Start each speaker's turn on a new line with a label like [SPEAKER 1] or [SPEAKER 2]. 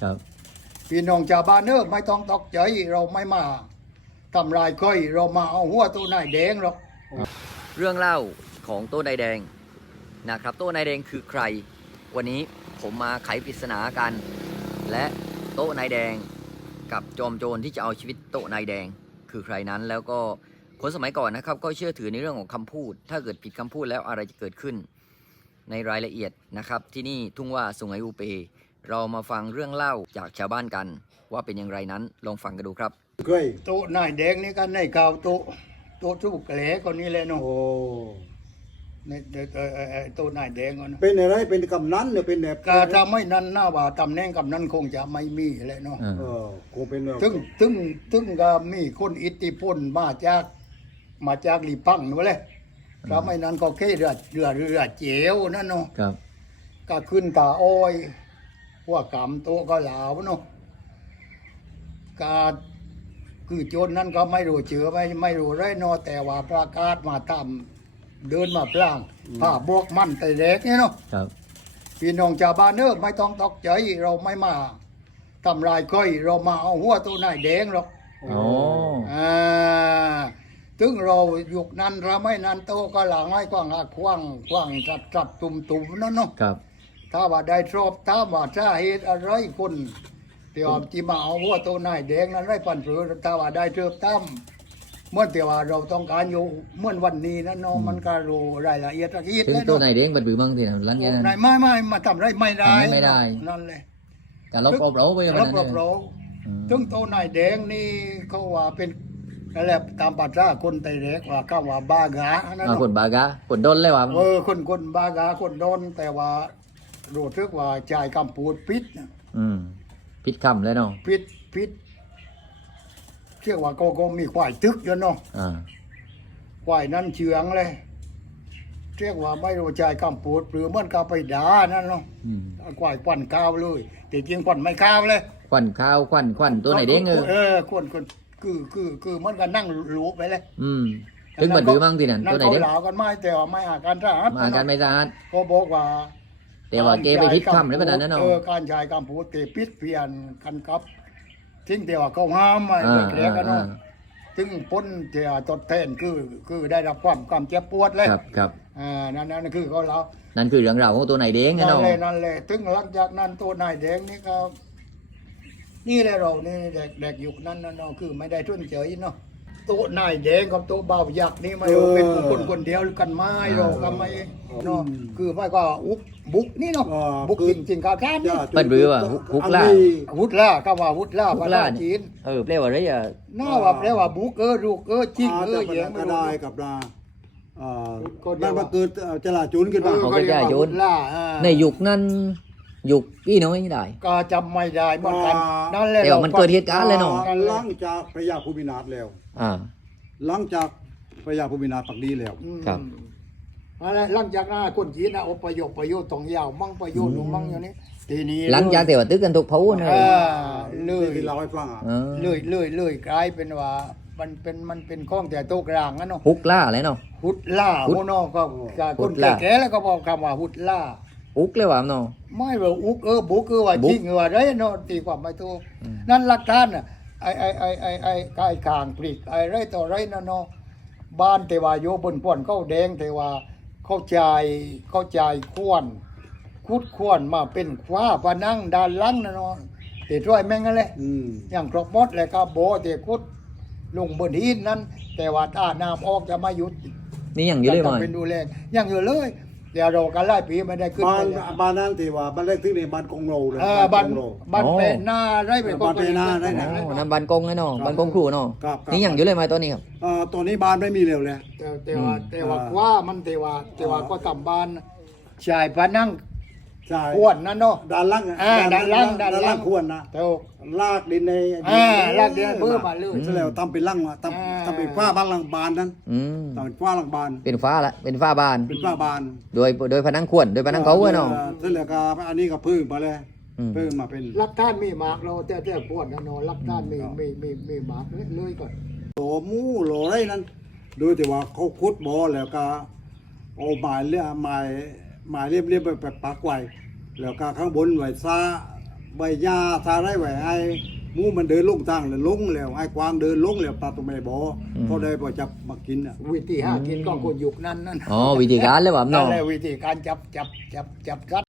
[SPEAKER 1] ครับ
[SPEAKER 2] พี่น้องชาวบ้านไม่ต้องตกใจเราไม่มาทำลายก้อยเรามาเอาหัวตัวนายแดงหรอก
[SPEAKER 1] เรื่องเล่าของโต๊ะนายแดงนะครับโต๊ะนายแดงคือใครวันนี้ผมมาไขปริศนากัน และโต๊ะนายแดงกับจอมโจรที่จะเอาชีวิตโต๊ะนายแดงคือใครนั้นแล้วก็คนสมัยก่อนนะครับก็เชื่อถือในเรื่องของคำพูด ถ้าเกิดผิดคำพูดแล้วอะไรจะเกิดขึ้นในรายละเอียดนะครับที่นี่ทุ่งว่าสุไหงอุเปเรามาฟังเรื่องเล่าจากชาวบ้านกันว่าเป็นอย่างไรนั้นลองฟังกันดูครับ
[SPEAKER 3] เคย
[SPEAKER 2] โต๊ะนายแดงนี่กันในข่าวโต๊ะทุกแหลคนนี้เลยเนาะ
[SPEAKER 3] โอ้
[SPEAKER 2] ในโต๊ะนายแดงก่อนนะ
[SPEAKER 3] เป็นอะไรเป็นกำนันหรือเป็นแบบ
[SPEAKER 2] ก็ถ้าไม่นั้นหน้าว่าตำแหน่งกับนั้นคงจะไม่มีเลยเนาะ
[SPEAKER 3] เออคงเป็นแบบ
[SPEAKER 2] ถึงก็มีคนอิทธิพลมาจากลีปังนู่นเลยถ้าไม่นั้นก็แค่เรือเจียวนั่นเนาะ
[SPEAKER 1] ครับ
[SPEAKER 2] ก็ขึ้นตาอ้อยพวกกำโตะก็หลาวเนาะกาคือโจรนั้นก็ไม่รู้เจือไม่รู้ไรเนาะแต่ว่าประกาศมาทำเดินมาพลางผ้าบวกมันแต่เล็กเนี่ยเนาะ
[SPEAKER 1] ครับ
[SPEAKER 2] พี่น้องชาวบ้านไม่ต้องตกใจเราไม่มาทำลายก้อยเรามาเอาหัวตัวนายแดงหรอก
[SPEAKER 1] อ๋อ
[SPEAKER 2] ถึงเรายุคนั้นเราไม่นั้นโตก็หลังไม้กว้างคว้างจับตุ่มนั่นเนาะ
[SPEAKER 1] ครับ
[SPEAKER 2] ถ้าว่าได้ชอบถ้าว่าสาเหตุอะไรคนเดี๋ยวที่มาเอาหัวตัวนายแดงนั้นได้ปันเผือถ้าว่าได้เจอตั้มเมื่อแต่ว่าเราต้องการอยู่เมื่อวันนี้นั่นเนาะมันก็รู้รายละเอียดละเอียด
[SPEAKER 1] ถึง
[SPEAKER 2] เลย
[SPEAKER 1] โต๊ะ
[SPEAKER 2] เนาะ
[SPEAKER 1] นายแดงบัดบือบ้างทีนะหลังจากนั้น
[SPEAKER 2] นายไม่มาทำไรไม่ได้
[SPEAKER 1] ทำไม่ได้
[SPEAKER 2] นั่นเลย
[SPEAKER 1] การลบอบเราไปวันนั้น
[SPEAKER 2] ร
[SPEAKER 1] เล
[SPEAKER 2] บ
[SPEAKER 1] ย
[SPEAKER 2] เรา
[SPEAKER 1] อืม
[SPEAKER 2] ถึงตัวนายแดงนี่เขาว่าเป็นอะไรตามปัจจัยคนไตเล็กว่าเขาว่าบากานั่น
[SPEAKER 1] คน
[SPEAKER 2] เนาะ
[SPEAKER 1] บากะคนดนเลยว่ะ
[SPEAKER 2] คนบากาคนโดนแต่ว่ารู้ทึกว่าจ่ายคำพูดพิษนะ
[SPEAKER 1] พิษคำเลยเนาะ
[SPEAKER 2] พิษเชื่อว่าก็มีควายตึกอยู่เนาะ
[SPEAKER 1] อ่า
[SPEAKER 2] ควายนั้นเชืองเลยเรียกว่าไม่รู้จ่ายคำพูดหรือมันก็ไปด่านั่นเนาะ
[SPEAKER 1] อืม
[SPEAKER 2] ควายควันข้าวเลยแต่จริงควันไม่ข้าวเลย
[SPEAKER 1] ควันข้าวควันตัวนายแดง
[SPEAKER 2] คนคือมันก็นั่งหลูไปเลย
[SPEAKER 1] ถึงบัดบือบ้างทีนั้น
[SPEAKER 2] นั่
[SPEAKER 1] ตั
[SPEAKER 2] ง
[SPEAKER 1] วนายแดง
[SPEAKER 2] เขาเหลากันไม่แต่ว่าไม่อาการทหาร
[SPEAKER 1] มากันไม่สะอาด
[SPEAKER 2] เขาบอกว่า
[SPEAKER 1] แต่ว่าเกไปพิษคำเลยประดานนั้นเนาะ
[SPEAKER 2] การใช้คำพูดเตพิษเปลี่ยนกันครับทิ้งแต่ว่าเขาห้ามไม่
[SPEAKER 1] อ่า
[SPEAKER 2] เกลียกันเนาะถึงพ้นเที่ยตดแทนคือได้รับความเจ็บปวดเลย
[SPEAKER 1] ครับ
[SPEAKER 2] นั่นคือเขาเหลา
[SPEAKER 1] นั่นคือเรื่องราวของตัวนายแดงนะ
[SPEAKER 2] นั่น
[SPEAKER 1] เนาะ
[SPEAKER 2] เลยนั่นเลยถึงหลังจากนั้นตัวนายแดงนี่ก็นี่แหละเรานี่เด็กยุคนั้นเนาะคือไม่ได้ทุ่นเฉยเนาะโต๊ะนายแดงกับโต๊ะเบายักษ์นี่ไม่เป็นคนเดียวกันไม่เราก็ไม่เนาะคือไม่ก็บุกนี่เนาะบุกจริงๆการแค่นี้
[SPEAKER 1] บัดบือว่าฮุกล่า
[SPEAKER 2] วุฒล่าก็ว่าวุฒล่าภาษาจีน
[SPEAKER 1] แปลว่าอะไรอ่ะ
[SPEAKER 2] น่าว่าแปลว่าบุกลูกจริงเหยียง
[SPEAKER 3] ก็ได้กับดานั่นมาเกิดจลาจุนขึ้นมา
[SPEAKER 1] ในยุคนั้นยุคพี่น้อยได้
[SPEAKER 2] ก็จำไม่ได้เหมือนกันนั่นแหละ
[SPEAKER 1] แต่ว่ามันเกิดเหตุการณ์เลยเนาะ
[SPEAKER 3] หลังจากพระยาภูมินาถแล้ว
[SPEAKER 1] อ่า
[SPEAKER 3] หลังจากพระยาภูมินาถปักดีแล้ว
[SPEAKER 1] ครับ
[SPEAKER 2] อะไรหลังจากนั้นคนจีนอพยพตองยาวมั่งประโยชน์มั่งอย่างนี้ทีนี้
[SPEAKER 1] หลังจากแต่ว่าตึกกันทุกเผานะ
[SPEAKER 2] เลย
[SPEAKER 3] ที่เราให้ฟัง
[SPEAKER 2] เลยกลายเป็นว่ามันเป็นข้องแต่โต๊ะกลางนะเนาะ
[SPEAKER 1] ฮุกล่าอะไรเนาะ
[SPEAKER 2] หุดล่าโมโนก็คนแก่ๆแล้วก็บอกคำว่าหุดล่า
[SPEAKER 1] อุกเลยว่ะเนาะ
[SPEAKER 2] ไม่ว่าอุกบุกว่าจริงว่าไรเนาะตีความไม่ถูกนั่นหลักฐานอ่ะไอ้คางปลีกไอ้ไรต่อไรนั่นเนาะบ้านแต่ว่าโยบนป่วนเข้าแดงแต่ว่าเข้าใจคุดควรมาเป็นฟ้าพนังด้านหลังนั่นเนาะแต่ช่วยแม่งกันเลยอย่างครบหมดเลยก็โบแต่คุดลงบนหินนั้น แต่ว่าถ้าน้ำออกจะมาหยุด
[SPEAKER 1] นี่ยังอยู่เลย
[SPEAKER 2] ต้
[SPEAKER 1] มั้
[SPEAKER 2] อย งเป็นดูแลยังอยู่เลยเดี๋ยวเรากันไล่ปีไม่ได้ขึ้น
[SPEAKER 3] บ้านนั้นที่ว่าบ้านแรกที่นี่บ้านกงโลเลย
[SPEAKER 2] บ้านเป็นหน้าไรเป็น
[SPEAKER 3] บ้านเป็นหน้าได้
[SPEAKER 1] น้ำบันกงไงเนาะบันกงครูเนาะนี่ยังอยู่เลยไหมตัวนี้ครับ
[SPEAKER 3] ตัวนี้บ้านไม่มีเร็วเลย
[SPEAKER 2] แต่ว่าว่ามันแต่ว่าก็ทำบ้านชายพนัง
[SPEAKER 3] ใช่
[SPEAKER 2] ขวดนั่นเนาะ
[SPEAKER 3] ด้านล่าง
[SPEAKER 2] ด้านล่าง
[SPEAKER 3] ควรนะ
[SPEAKER 2] แต่
[SPEAKER 3] ลากดินใน
[SPEAKER 2] ลากเดือนเพิ่มมาเลย
[SPEAKER 3] เสร็จแล้วทำเป็นล่างมาทำเป็นฝ้าบ้านหลังบานนั้นทำเป็นฝ้าหลังบาน
[SPEAKER 1] เป็นฟ้าละเป็นฟ้าบาน
[SPEAKER 3] เป็นฝ้าบาน
[SPEAKER 1] โดยพนังขวนโดยพนังเขาเนาะ
[SPEAKER 3] เสร็จแล้วก็อันนี้ก็พึ่งมาเลยพึ่งมาเป็น
[SPEAKER 2] รักท่านมีหมากเราแต่ขวดนั่นเนาะรักท่านมีหมากเลยก่อน
[SPEAKER 3] โหหมูโหไรนั้นโดยแต่ว่าเขาคุดบ่อแล้วก็เอาไม้เรียบไปปักไว้แล้วก็ข้างบนไว้ซ่าใบหญ้าทาไรไว้ให้หมูมันเดินลงทางแล้วลงแล้วไอ้กวางเดินลงแล้วปลาตัวไม่บ่พอได้บ่จับมากินอ่ะ
[SPEAKER 2] วิธีหากินก็คนยุคนั้นนั่น
[SPEAKER 1] อ๋อวิธีการเลยว่าน้
[SPEAKER 2] นั่
[SPEAKER 1] อน ง
[SPEAKER 2] แหละวิธีการจับสัตว์